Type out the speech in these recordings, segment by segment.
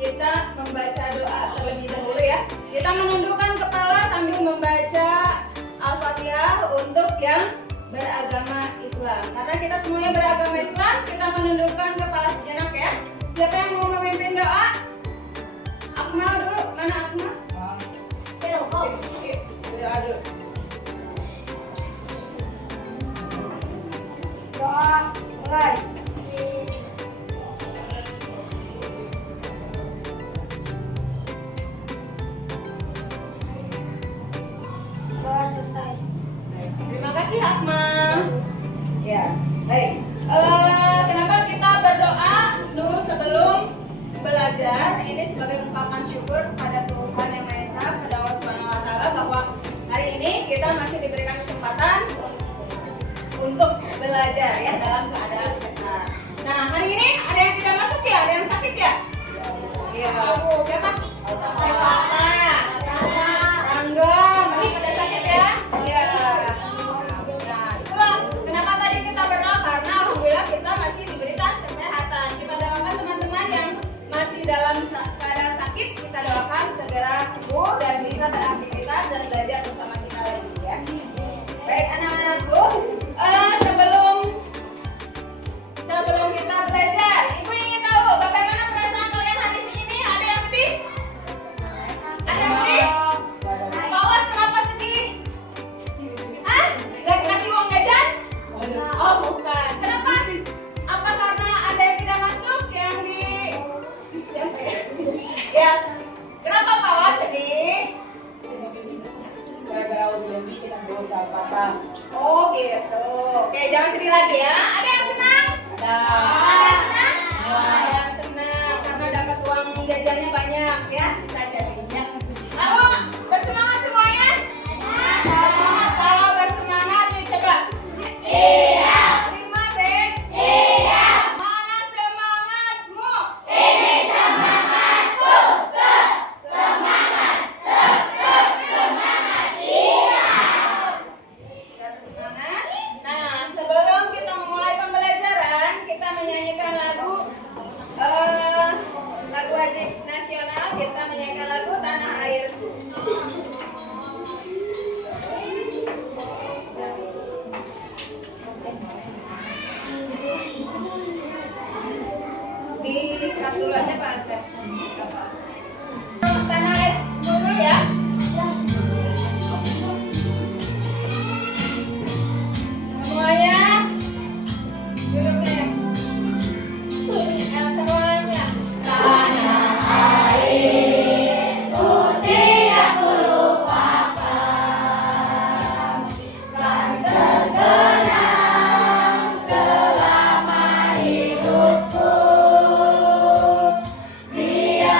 kita membaca doa terlebih dahulu ya. Kita menundukkan kepala sambil membaca Al-Fatihah untuk yang beragama Islam. Karena kita semuanya beragama Islam, kita menundukkan kepala sejenak ya. Siapa yang mau memimpin doa? Akmal dulu, mana Akmal? Doa dulu. Doa mulai. Doa selesai. Terima kasih Akmal. Ya, baik. Kenapa kita berdoa dulu sebelum belajar? Ini sebagai ungkapan syukur kepada Tuhan Yang Maha Esa, kepada Allah Subhanahu Wa Taala bahwa hari ini kita masih diberikan kesempatan untuk belajar ya dalam keadaan sehat. Nah, hari ini ada yang tidak masuk ya? Ada yang sakit ya? Iya. Siapa? Siapa? Rangga, masih pada sakit ya? Iya. Nah, itulah kenapa tadi kita berdoa, karena alhamdulillah kita masih diberikan kesehatan. Kita doakan teman-teman yang masih dalam keadaan sakit, kita doakan segera sembuh dan bisa beraktivitas dan belajar bersama kita lagi ya. Baik anak-anakku, sebelum kita belajar, Ibu ingin tahu bagaimana perasaan kalian hari ini? Ada yang sedih? Ada yang sedih? Pak Was kenapa sedih? Hah? Gak dikasih uang jajan? Oh bukan. Kenapa? Apa karena ada yang tidak masuk yang di siapa ya? Ya. Kenapa Pak Was sedih? Gara-gara ujian kita belum patah. Oh gitu. Oke, jangan sedih lagi ya. Ada yang senang? Ada yang senang? Ada yang senang karena dapat uang jajannya banyak ya. Bisa jadi. Lalu bersemangat semuanya? Bersemangat. Kalau bersemangat yuk coba. Siap. Terima Bek. Siap. Mana semangatmu? Ini semangatku. Semangat. Semangat. Iya. Kita bersemangat. Nah, sebelum kita memulai pembelajaran, kita menyanyikan lagu wajib nasional. Kita menyanyikan lagu Tanah Airku. Di kartulannya Pak Asep. Tanah Airku dulu ya. Semuanya duduknya. Semuanya. Tanah airku tidak kulupakan, kan terkenang selama hidupku. Dia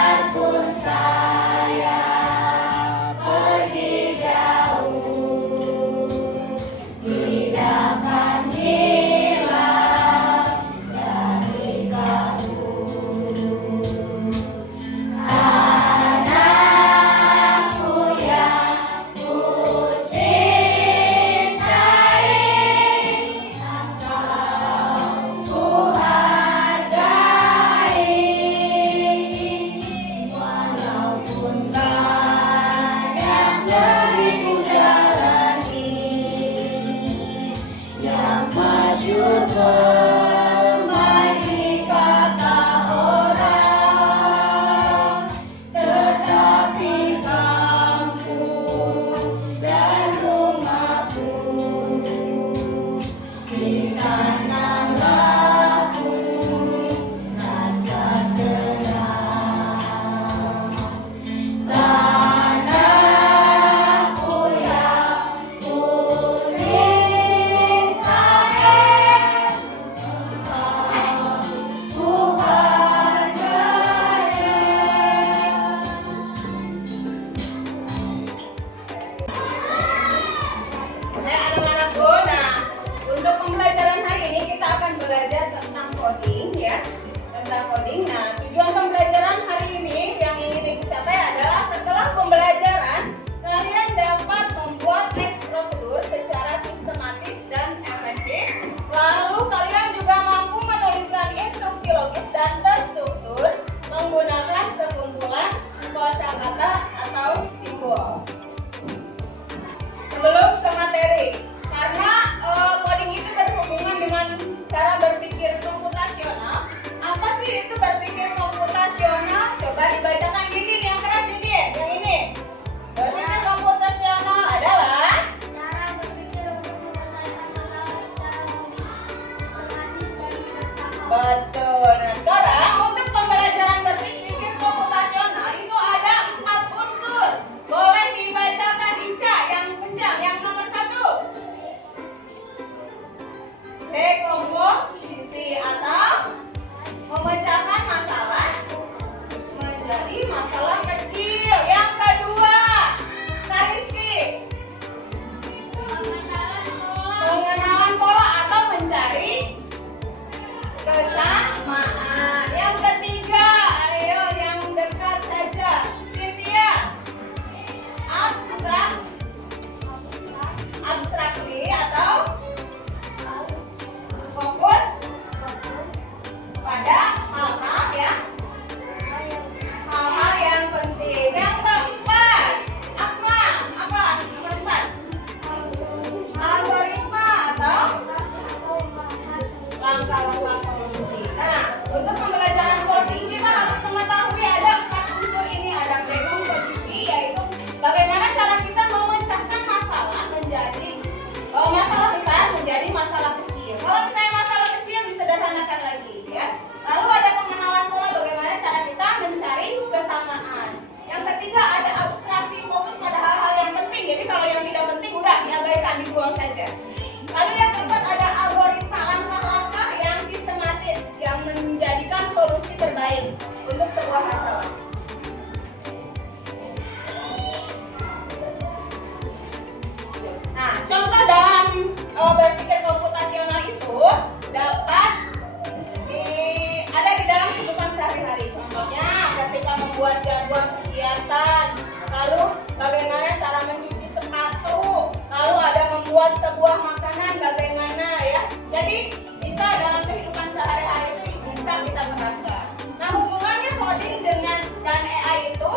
membuat jadwal kegiatan, lalu bagaimana cara mencuci sepatu, lalu ada membuat sebuah makanan bagaimana ya. Jadi bisa dalam kehidupan sehari-hari itu bisa kita terapkan. Nah, hubungannya coding dengan dan AI itu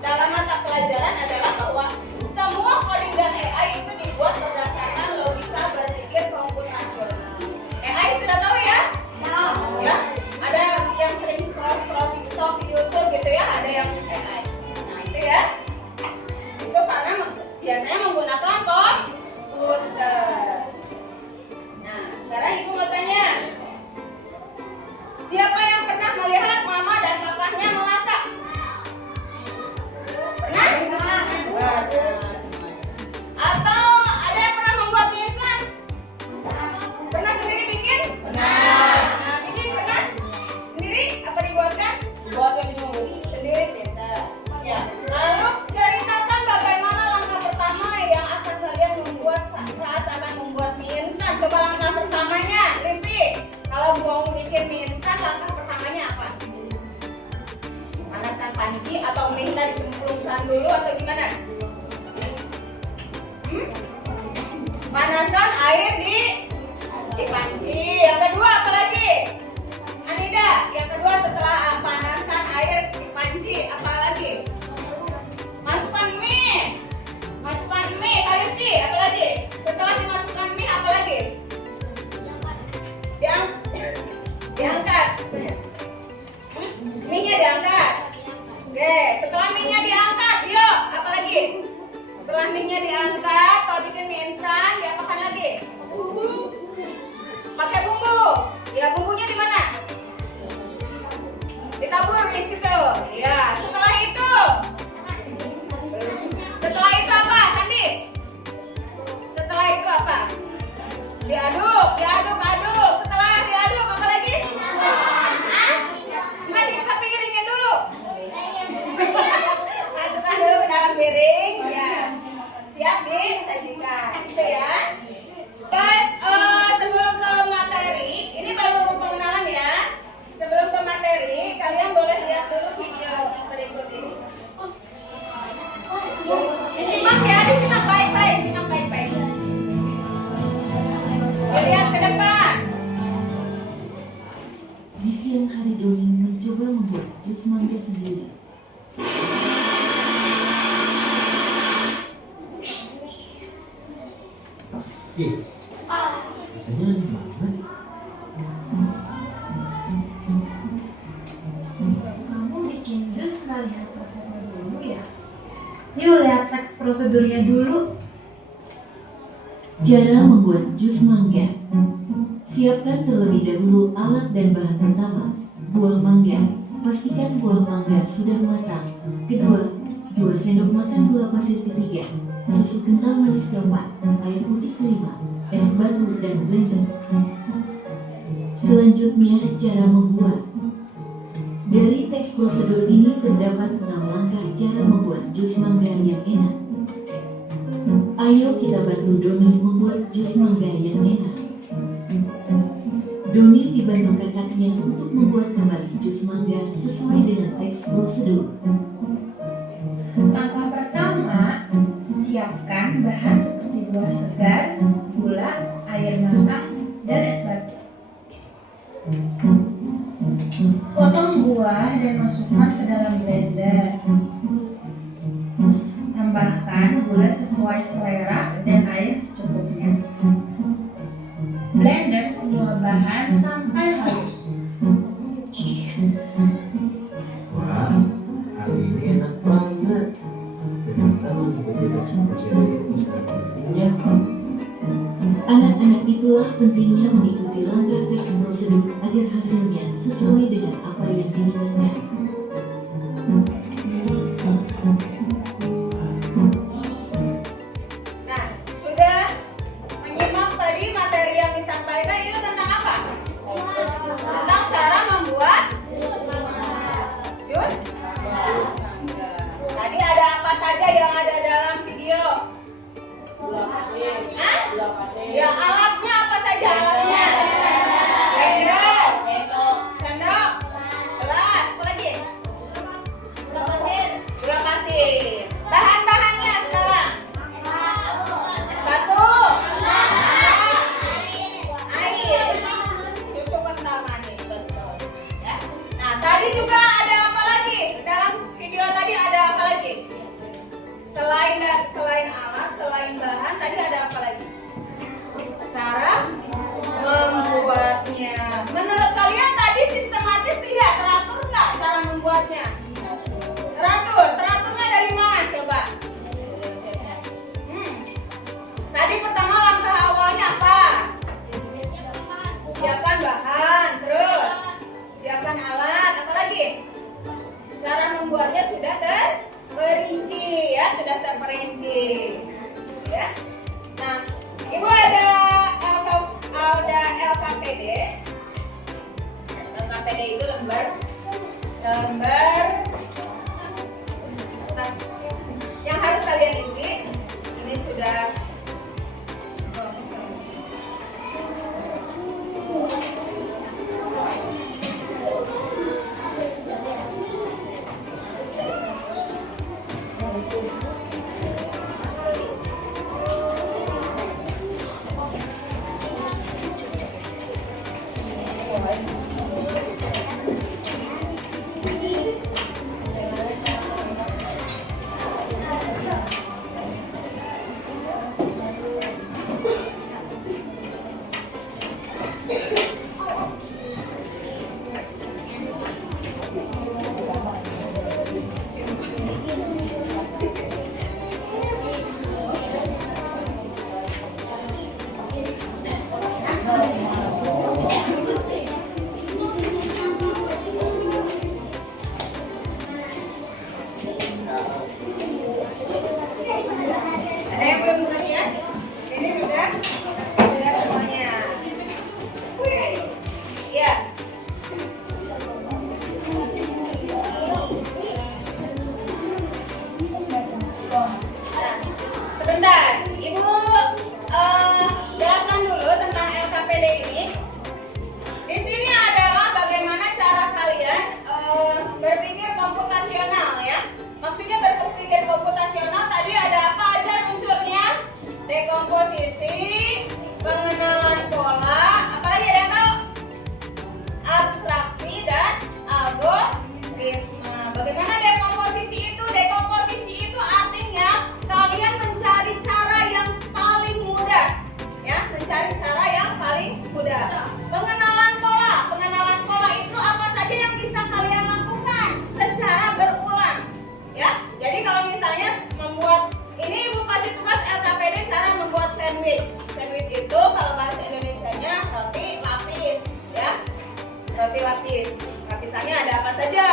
dalam mata pelajaran adalah bahwa semua coding dan AI itu dibuat berdasarkan logika berpikir komputasional. AI sudah tahu ya? Ya, ada yang sering scroll TikTok, YouTube gitu ya, ada yang AI. Nah itu ya, itu karena biasanya menggunakan komputer. Nah sekarang ibu mau tanya, siapa yang pernah melihat mama dan papahnya memasak? Pernah? Pernah. Atau ada yang pernah membuat mie instan? Pernah sendiri bikin? Pernah. Nah, bikin pernah? Sendiri? Apa dibuatkan? Dibuatkan itu Sendiri beda. Ya. Lalu ceritakan bagaimana langkah pertama yang akan kalian membuat saat akan membuat mie instan. Coba langkah pertamanya, Livi. Kalau mau bikin mie instan, langkah pertamanya apa? Panaskan panci atau minta dicemplungkan dulu atau gimana? Panaskan air di panci. Yang kedua apa lagi? Anida, yang kedua setelah panaskan air di panci apa lagi? Masukkan mie. Masukkan mie, Karifi, apa lagi? Setelah dimasukkan mie apa lagi? Diangkat. Mie-nya diangkat. Oke, setelah mie-nya diangkat, yuk, apa lagi? Setelah mie-nya diangkat, kalau bikin mie instan, diapakan lagi? Pakai bumbu. Ya, bumbunya di mana? Ditabur di situ. Ya, setelah itu apa, Sandi? Setelah itu apa? Diaduk. Setelah diaduk apa lagi? Hah? Nggak dipiringin dulu. Masukkan dulu ke dalam piring. Ya, siap disajikan. Itu ya. Pas sebelum ke materi, ini baru pengenalan ya. Sebelum ke materi, kalian boleh lihat dulu video berikut ini. Disimak ya, disimak baik-baik, Lihat ke depan. Di siang hari Doni mencoba membuat jus mangga sendiri. Rasanya aneh banget. Kamu bikin jus nggak lihat resepnya dulu ya? Yuk lihat teks prosedurnya dulu. Cara membuat jus mangga. Siapkan terlebih dahulu alat dan bahan pertama, buah mangga. Pastikan buah mangga sudah matang. Kedua, 2 sendok makan gula pasir ketiga, susu kental manis keempat, air putih kelima, es batu dan blender. Selanjutnya cara membuat. Dari teks prosedur ini terdapat 6 langkah cara membuat jus mangga yang enak. Ayo kita bantu Doni membuat jus mangga yang enak. Doni dibantu kakaknya untuk membuat kembali jus mangga sesuai dengan teks prosedur. Langkah pertama, siapkan bahan seperti buah segar, gula, air matang, dan es batu. Potong buah dan masukkan ke dalam blender. Tambahkan gula sesuai selera dan air secukupnya. Blender semua bahan sampai halus. Wah, kali ini enak banget. Ternyata mengikuti teks prosedur itu sangat pentingnya. Anak-anak itulah pentingnya mengikuti langkah teks prosedur agar hasilnya sesuai dengan apa yang diinginkan. Nah, sudah menyimak tadi materi yang disampaikan itu tentang apa? Tentang cara membuat jus mangga. Tadi ada apa saja yang ada dalam video? gula pasir, Hah? gula pasir, Ya, alatnya apa saja alatnya? Blender, sendok, sendok, Tadi juga ada apa lagi? Dalam video tadi ada apa lagi? Selain alat, selain bahan, tadi ada apa lagi? Cara membuatnya. Menurut kalian tadi sistematis tidak? Teratur nggak cara membuatnya? Teraturnya dari mana coba? Tadi pertama langkah awalnya apa? Siapkan bahan, terus siapkan alat, apa lagi? Cara membuatnya sudah terperinci, ya, sudah terperinci, ya. Nah, ibu ada LKPD. LKPD itu lembar tas yang harus kalian isi. Ini sudah ada yang belum bagian? Ini sudah semuanya. Ya. Sebentar, Ibu jelaskan dulu tentang LKPD ini. Di sini adalah bagaimana cara kalian berpikir komputasional, ya. Maksudnya berpikir komputasional tadi ada apa aja unsurnya? Dekomposisi, pengenalan pola, apa lagi ada yang tahu? Abstraksi dan algoritma. Bagaimana dekomposisi itu? Dekomposisi itu artinya kalian mencari cara yang paling mudah, ya, mencari cara yang paling mudah. Pengenalan pola itu apa saja yang bisa kalian lakukan secara berulang, ya. Jadi kalau misalnya membuat ini, Ibu kasih tugas LKPD cara membuat sandwich. Sandwich itu kalau bahasa Indonesianya roti lapis, ya. Roti lapis. Lapisannya ada apa saja?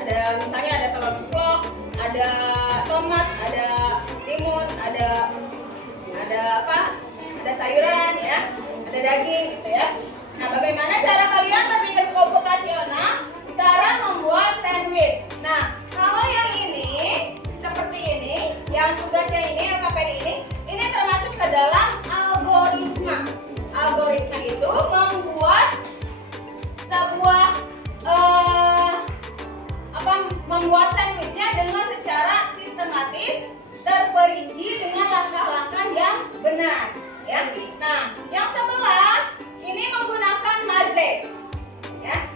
Ada misalnya ada telur ceplok, ada tomat, ada timun, ada apa? Ada sayuran, ya. Ada daging gitu, ya. Nah, bagaimana cara kalian berpikir komputasional cara membuat sandwich? Nah, kalau yang ini seperti ini, yang tugasnya ini LKPD ini termasuk ke dalam algoritma. Algoritma itu membuat sebuah membuat sandwichnya dengan secara sistematis, terperinci dengan langkah-langkah yang benar, ya. Nah, yang sebelah ini menggunakan maze, ya,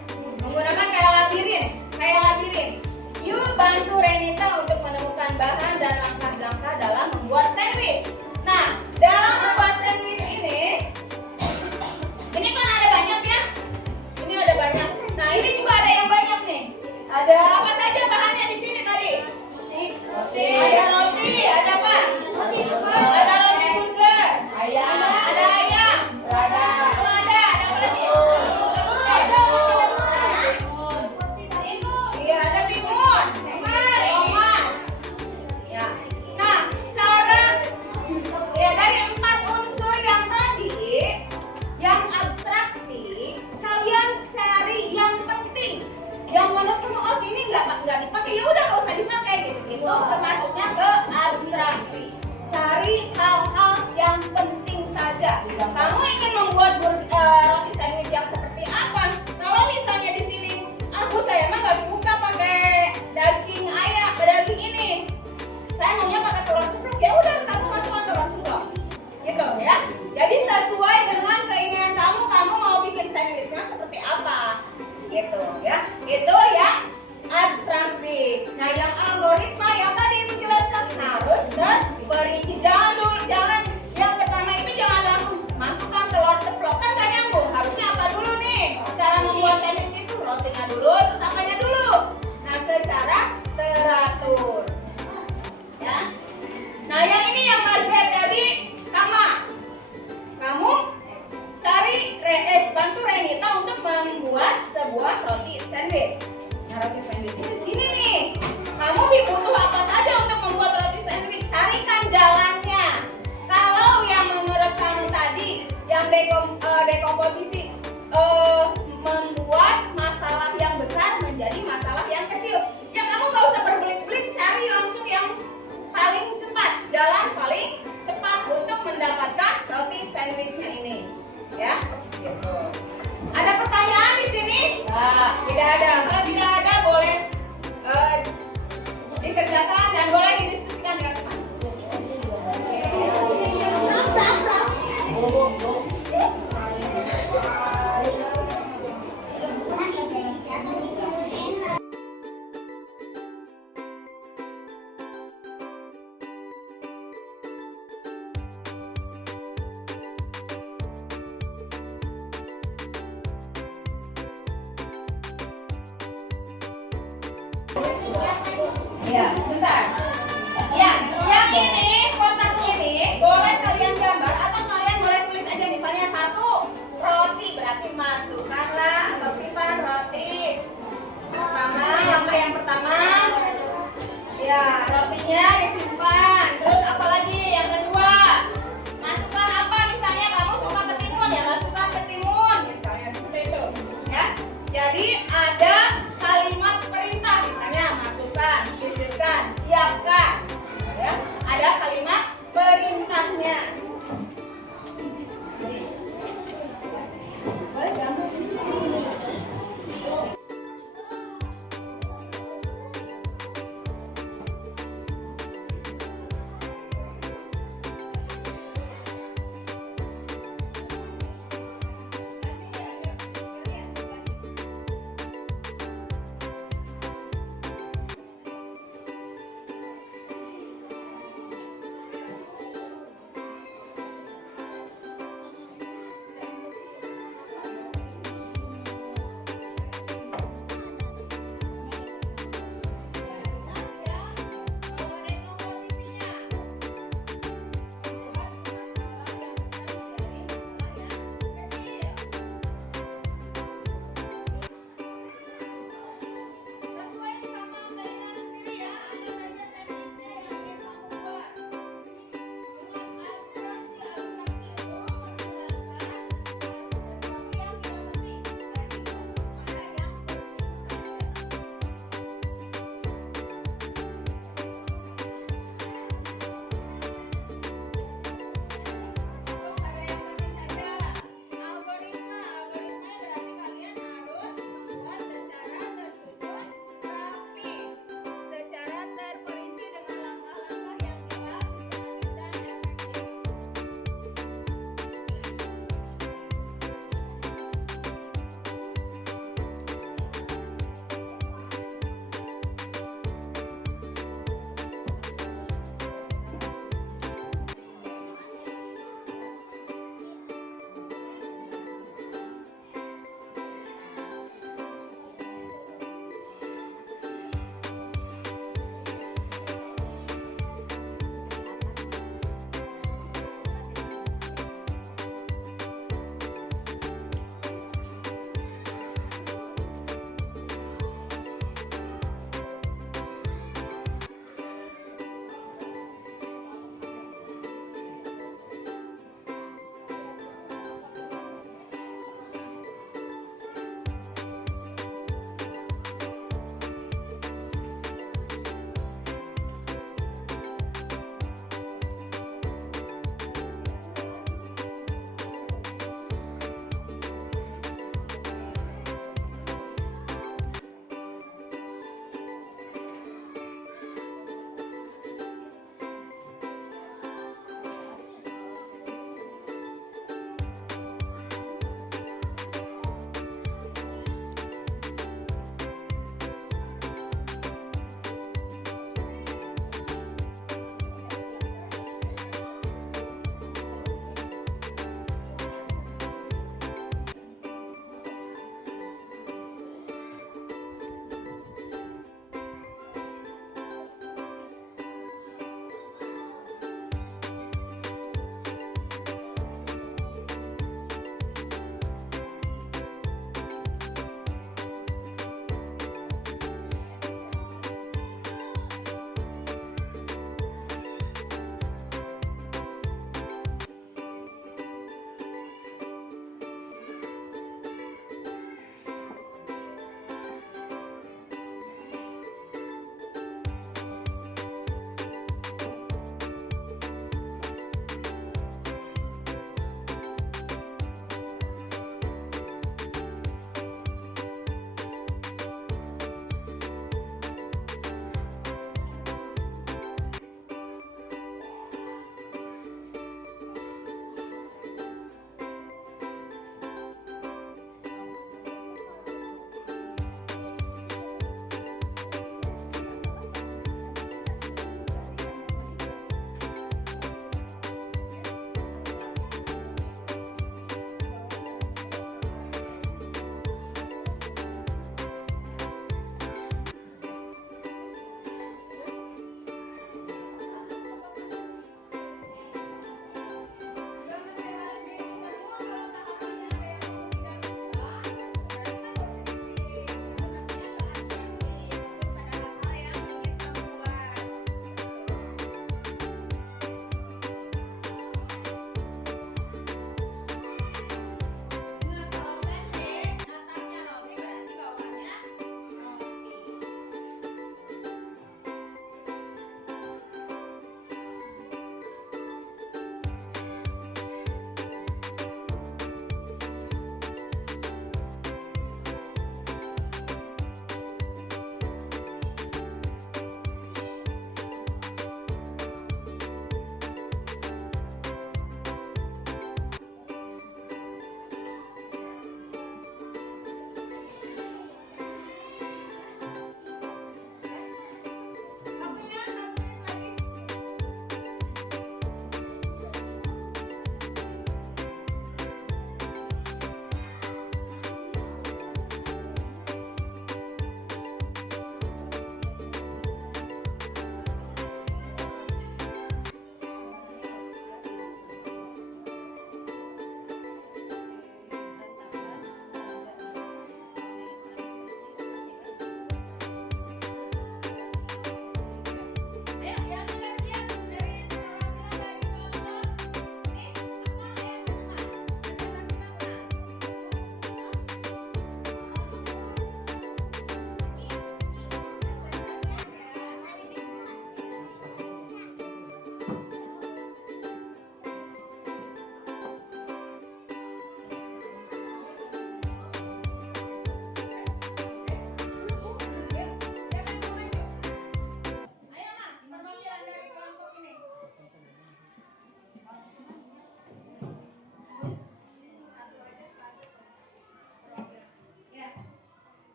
Ya, sebentar. Ya, yang ini, kotak ini boleh kalian gambar atau kalian boleh tulis aja misalnya 1 roti, berarti masukkanlah atau simpan roti. Pertama, langkah yang pertama. Ya, rotinya disimpan. Terus apa lagi? Yang kedua, masukkan apa? Misalnya kamu suka ketimun, ya masukkan ketimun, misalnya seperti itu. Ya, jadi ada kalimat perintah, misalnya masukkan, sisirkan, siapkan.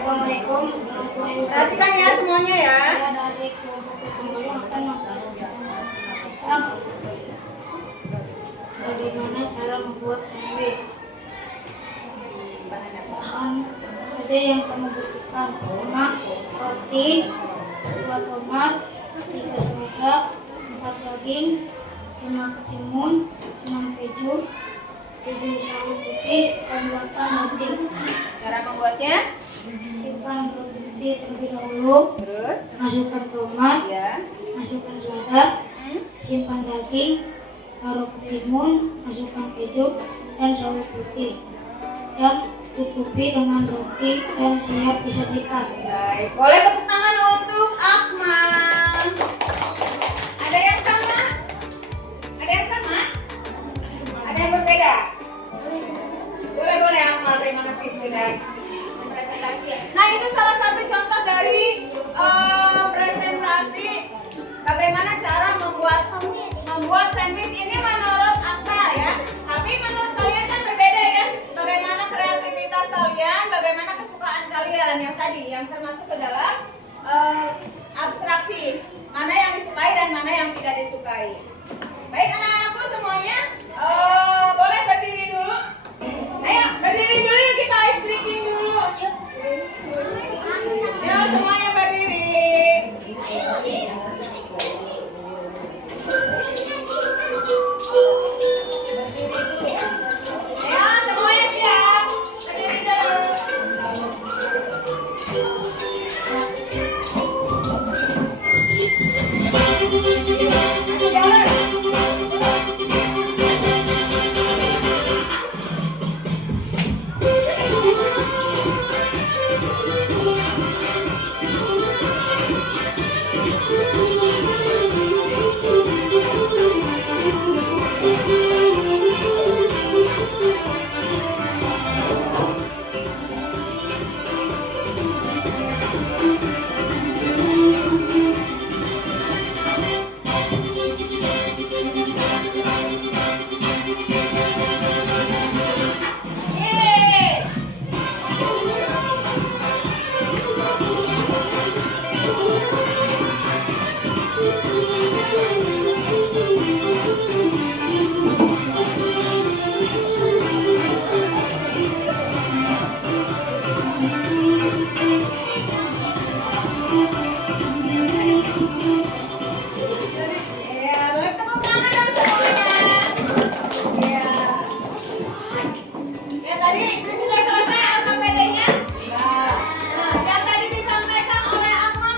Assalamualaikum warahmatullahi wabarakatuh. Perhatikan ya semuanya ya. Saya dari kelompok pemulung akan membahas tentang bagaimana cara membuat sandwich. Bahan saja yang kamu butuhkan: pertama, roti, 2 tomat, 3 soda, 4 daging, 5 ketimun, 6 keju, 7 sawi putih, dan 8 roti. Cara membuatnya? Simpan roti terlebih dahulu. Terus, Masukkan tomat, ya. masukkan soda, simpan daging, taruh ketimun, masukkan keju dan sawi putih, dan tutupi dengan roti dan siap disajikan. Baik, boleh tepuk tangan untuk Akmal. Ada yang sama? Ada yang sama? Ada yang berbeda? Boleh Akmal, terima kasih sudah presentasi. Nah, itu salah satu contoh dari presentasi bagaimana cara membuat sandwich ini menurut Akmal ya. Tapi menurut kalian kan berbeda ya. Bagaimana kreativitas kalian, bagaimana kesukaan kalian yang tadi, yang termasuk ke dalam abstraksi. Mana yang disukai dan mana yang tidak disukai. Baik anak-anakku semuanya, boleh berdiri dulu. Ayo berdiri dulu yuk, kita ice breaking dulu. Ya semuanya berdiri. Ya semuanya siap. Berdiri dulu. Yeay. Ya, boleh tepuk tangan dong semuanya. Ya. Ya tadi sudah selesai alfabetnya? Nah, yang tadi disampaikan oleh Akmal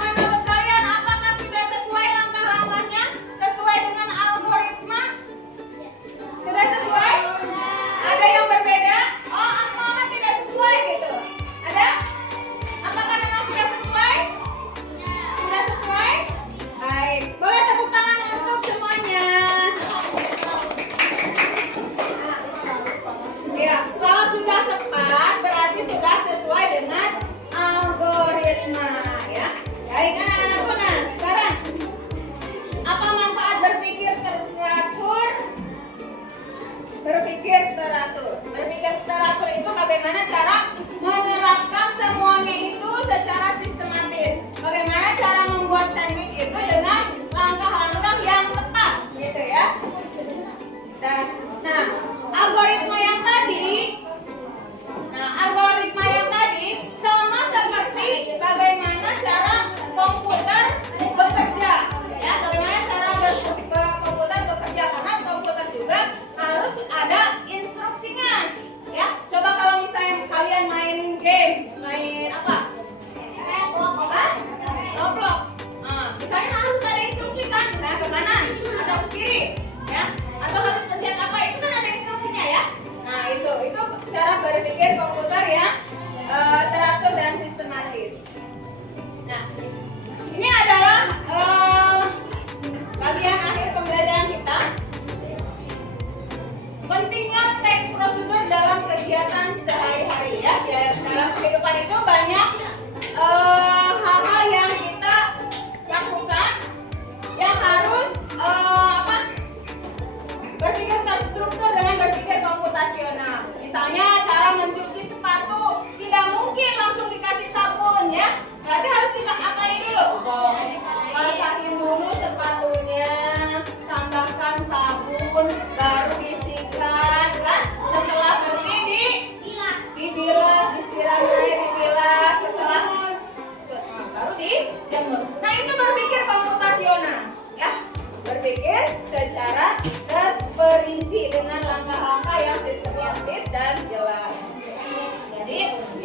menurut kalian apakah sudah sesuai langkah-langkahnya? Sesuai dengan algoritma? Sudah sesuai? Ada yang berbeda? Oh, Akmal tidak sesuai gitu. Ada? Apakah memang sudah sesuai? Sudah sesuai? Baik, boleh tepuk tangan untuk semuanya. Ya, kalau sudah tepat berarti sudah sesuai dengan algoritma ya. Baik anak-anakku, nah sekarang apa manfaat berpikir teratur? Berpikir teratur itu bagaimana cara menerapkan semuanya itu secara sistematis. Bagaimana cara membuat sandwich itu dengan langkah-langkah yang tepat gitu ya. Nah, algoritma yang tadi sama seperti bagaimana cara komputer bekerja ya. Bagaimana cara komputer bekerja, karena komputer juga harus ada instruksinya ya. Coba kalau misalnya kalian main games, main apa?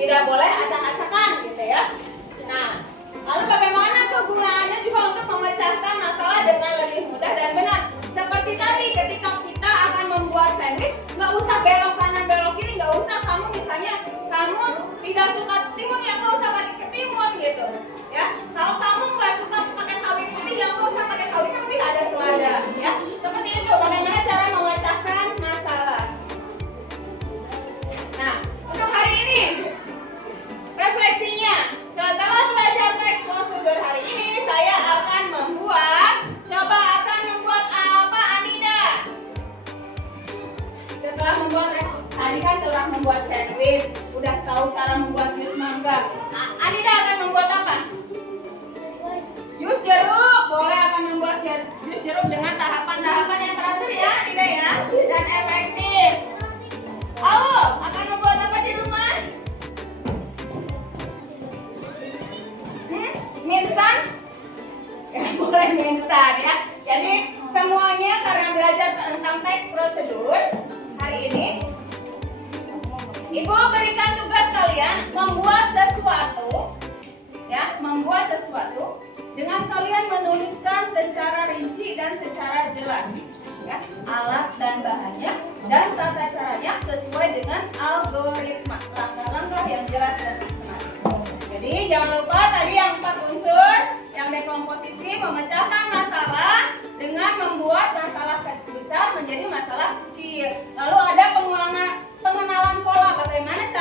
tidak boleh acak-acakan gitu ya. Nah, lalu bagaimana kegunaannya juga untuk memecahkan masalah dengan lebih mudah dan benar. Seperti tadi ketika kita akan membuat sandwich, nggak usah belok kanan belok kiri, nggak usah kamu misalnya kamu tidak suka timun ya nggak usah pakai ketimun gitu ya. Kalau kamu nggak suka pakai sawi putih ya nggak usah pakai sawi putih, ada selada ya. Seperti itu bagaimana cara memecahkan masalah. Nah, untuk hari ini refleksinya setelah belajar teks prosedur hari ini saya akan membuat apa Anida? Setelah membuat tadi kan sudah membuat sandwich, udah tahu cara membuat jus mangga. Anida akan membuat apa? Jus jeruk. Boleh akan membuat jus jeruk dengan tahapan-tahapan yang teratur ya Anida ya, dan efektif. Halo, akan membuat apa di rumah? Mie instan? Ya, boleh mie instan ya. Jadi semuanya karena belajar tentang teks prosedur hari ini, Ibu berikan tugas kalian membuat sesuatu ya, membuat sesuatu dengan kalian menuliskan secara rinci dan secara jelas ya, alat dan bahannya dan tata caranya sesuai dengan algoritma, langkah-langkah yang jelas dan sistematis. Jadi jangan lupa tadi yang 4 unsur, yang dekomposisi, memecahkan masalah dengan membuat masalah besar menjadi masalah kecil. Lalu ada pengenalan pola, bagaimana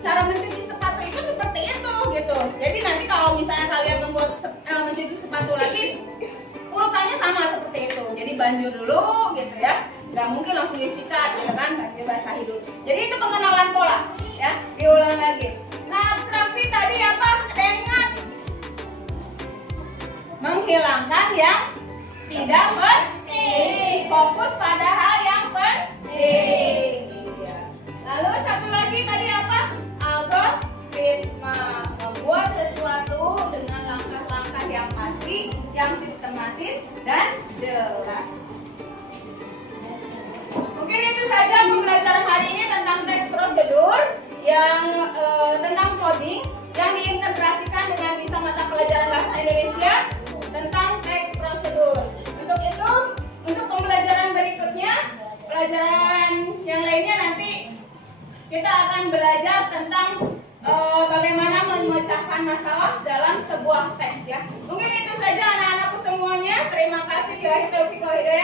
cara mencuci sepatu itu seperti itu gitu. Jadi nanti kalau misalnya kalian membuat mencuci sepatu lagi, urutannya sama seperti itu. Jadi banjur dulu gitu ya, nggak mungkin langsung disikat gitu kan, dibasahi dulu. Jadi itu pengenalan pola ya, diulang lagi. Nah, abstraksi tadi apa? Ada yang ingat? Menghilangkan yang tidak penting, fokus pada hal yang penting. Lalu satu lagi tadi apa? Algoritma, membuat sesuatu dengan langkah-langkah yang pasti, yang sistematis dan jelas. Mungkin itu saja pembelajaran hari ini tentang teks prosedur yang tentang coding yang diintegrasikan dengan bisa mata pelajaran bahasa Indonesia tentang teks prosedur. Untuk itu, untuk pembelajaran berikutnya, pelajaran yang lainnya nanti kita akan belajar tentang bagaimana memecahkan masalah dalam sebuah teks ya. Mungkin itu saja anak-anakku semuanya. Terima kasih.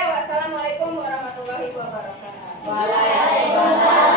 Wassalamualaikum warahmatullahi wabarakatuh. Waalaikumsalam.